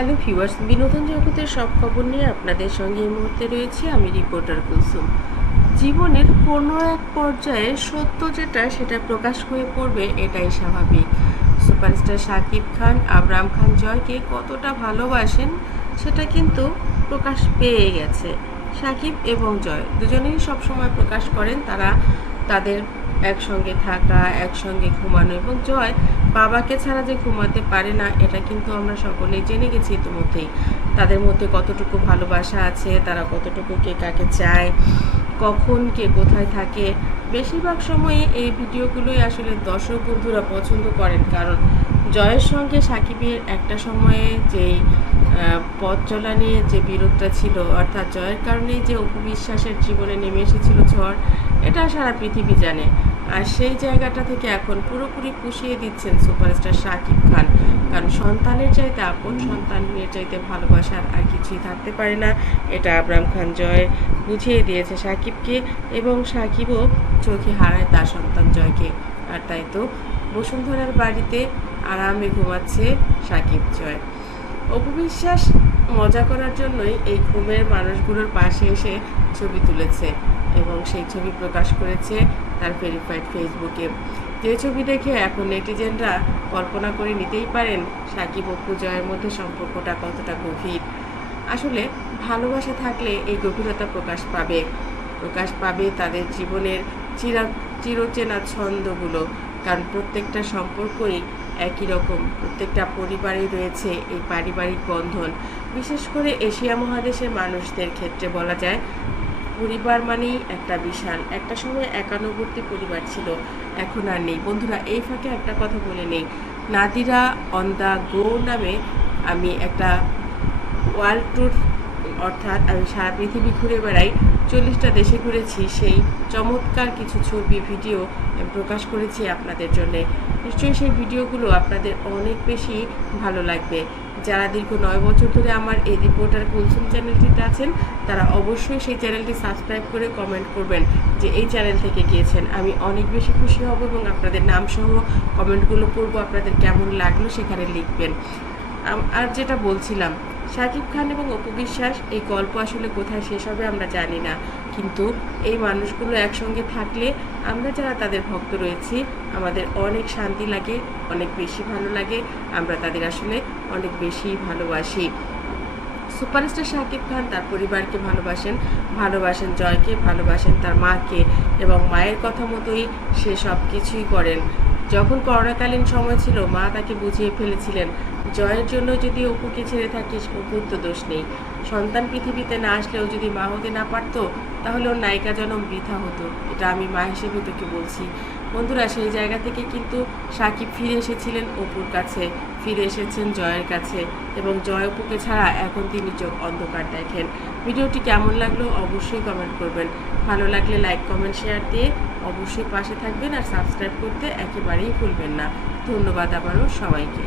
Hello viewers, বিনোদন জগতের সব খবর নিয়ে আপনাদের সঙ্গে এই মুহূর্তে রয়েছি আমি রিপোর্টার কুলসুম। জীবনের কোনো এক পর্যায়ে সত্য যেটা সেটা প্রকাশ হয়ে পড়বে এটাই স্বাভাবিক। সুপারস্টার শাকিব খান, আবরাম খান জয়কে কতটা ভালোবাসেন সেটা কিন্তু প্রকাশ পেয়ে গেছে। শাকিব এবং জয় দুজনেই সবসময় প্রকাশ করেন, তারা তাদের একসঙ্গে থাকা, একসঙ্গে ঘুমানো এবং জয় বাবাকে ছাড়া যে ঘুমাতে পারে না, এটা কিন্তু আমরা সকলেই জেনে গেছি ইতিমধ্যেই। তাদের মধ্যে কতটুকু ভালোবাসা আছে, তারা কতটুকু কে কাকে চায় কখন কে কোথায় থাকে, বেশিরভাগ সময়ে এই ভিডিওগুলোই আসলে দর্শক বন্ধুরা পছন্দ করেন। কারণ জয়ের সঙ্গে সাকিবের একটা সময়ে যেই পথ চলা নিয়ে যে বিরোধটা ছিল, অর্থাৎ জয়ের কারণেই যে অপবিশ্বাসের জীবনে নেমে এসেছিল ঝড়, এটা সারা পৃথিবী জানে। আর সেই জায়গাটা থেকে এখন পুরোপুরি পুষিয়ে দিচ্ছেন সুপারস্টার শাকিব খান। কারণ সন্তানের চাইতে আপন সন্তানের চাইতে ভালোবাসার আর কিছুই থাকতে পারে না। এটা আবরাম খান জয় বুঝিয়ে দিয়েছে সাকিবকে এবং সাকিবও চোখে হারায় তার সন্তান জয়কে। আর তাই তো বসুন্ধরার বাড়িতে আরামে ঘুমাচ্ছে সাকিব জয়। অপবিশ্বাস মজা করার জন্যই এই ঘুমের মানুষগুলোর পাশে এসে ছবি তুলেছে। এবং সেই ছবি প্রকাশ করেছে তার ভেরিফাইড ফেসবুকে যে ছবি দেখে এখন নেটিজেনরা কল্পনা করে নিতেই পারেন, সাকিব অপু জয়ের মধ্যে সম্পর্কটা কতটা গভীর। আসলে ভালোবাসা থাকলে এই গভীরতা প্রকাশ পাবে। প্রকাশ পাবে তাদের জীবনের চিরা, চিরচেনা ছন্দগুলো, কারণ প্রত্যেকটা সম্পর্কই একই রকম, প্রত্যেকটা পরিবারেই রয়েছে এই পারিবারিক বন্ধন। বিশেষ করে এশিয়া মহাদেশের মানুষদের ক্ষেত্রে বলা যায় পরিবার মানেই একটা বিশাল। একটা সময় একান্নবর্তী পরিবার ছিল, এখন আর নেই। বন্ধুরা, এই ফাঁকে একটা কথা বলে নেই। নাদিরা অন দ্য গো নামে আমি একটা ওয়ার্ল্ড ট্যুর অর্থাৎ আমি সারা পৃথিবী ঘুরে বেড়াই। চল্লিশটা দেশে ঘুরেছি, সেই চমৎকার কিছু ছবি, ভিডিও প্রকাশ করেছি আপনাদের জন্যে। নিশ্চয়ই সেই ভিডিওগুলো আপনাদের অনেক বেশি ভালো লাগবে। যারা দীর্ঘ নয় বছর ধরে আমার এই রিপোর্টার কুলসুম চ্যানেলটিতে আছেন, তারা অবশ্যই সেই চ্যানেলটি সাবস্ক্রাইব করে কমেন্ট করবেন যে এই চ্যানেল থেকে গিয়েছেন। আমি অনেক বেশি খুশি হব এবং আপনাদের নামসহ কমেন্টগুলো পড়ব, আপনাদের কেমন লাগল সেখানে লিখবেন। আর যেটা বলছিলাম শাকিব খান এবং অপু বিশ্বাস, এই গল্প আসলে কোথায় শেষ হবে আমরা জানি না। কিন্তু এই মানুষগুলো একসঙ্গে থাকলে আমরা যারা তাদের ভক্ত রয়েছি, আমাদের অনেক শান্তি লাগে, অনেক বেশি ভালো লাগে, আমরা তাদের আসলে অনেক বেশি ভালোবাসি। সুপারস্টার শাকিব খান তার পরিবারকে ভালোবাসেন ভালোবাসেন জয়কে, ভালোবাসেন তার মাকে এবং মায়ের কথা মতোই সে সব কিছুই করেন। যখন করোনাকালীন সময় ছিল, মা তাকে বুঝিয়ে ফেলেছিলেন জয়ের জন্য যদি অপুকে ছেড়ে থাকিস, অপুর তো দোষ নেই। সন্তান পৃথিবীতে না আসলেও যদি মা হতে না পারতো, তাহলে ওর নায়িকা জনম বৃথা হতো। এটা আমি মা হিসেবে তোকে বলছি। বন্ধুরা, সেই জায়গা থেকে কিন্তু সাকিব ফিরে এসেছিলেন অপুর কাছে, ফিরে এসেছেন জয়ের কাছে এবং জয় অপুকে ছাড়া এখন তিনি চোখ অন্ধকার দেখেন। ভিডিওটি কেমন লাগল অবশ্যই কমেন্ট করবেন। ভালো লাগলে লাইক কমেন্ট শেয়ার দিয়ে অবশ্যই পাশে থাকবেন আর সাবস্ক্রাইব করতে একেবারেই ভুলবেন না। ধন্যবাদ আবারও সবাইকে।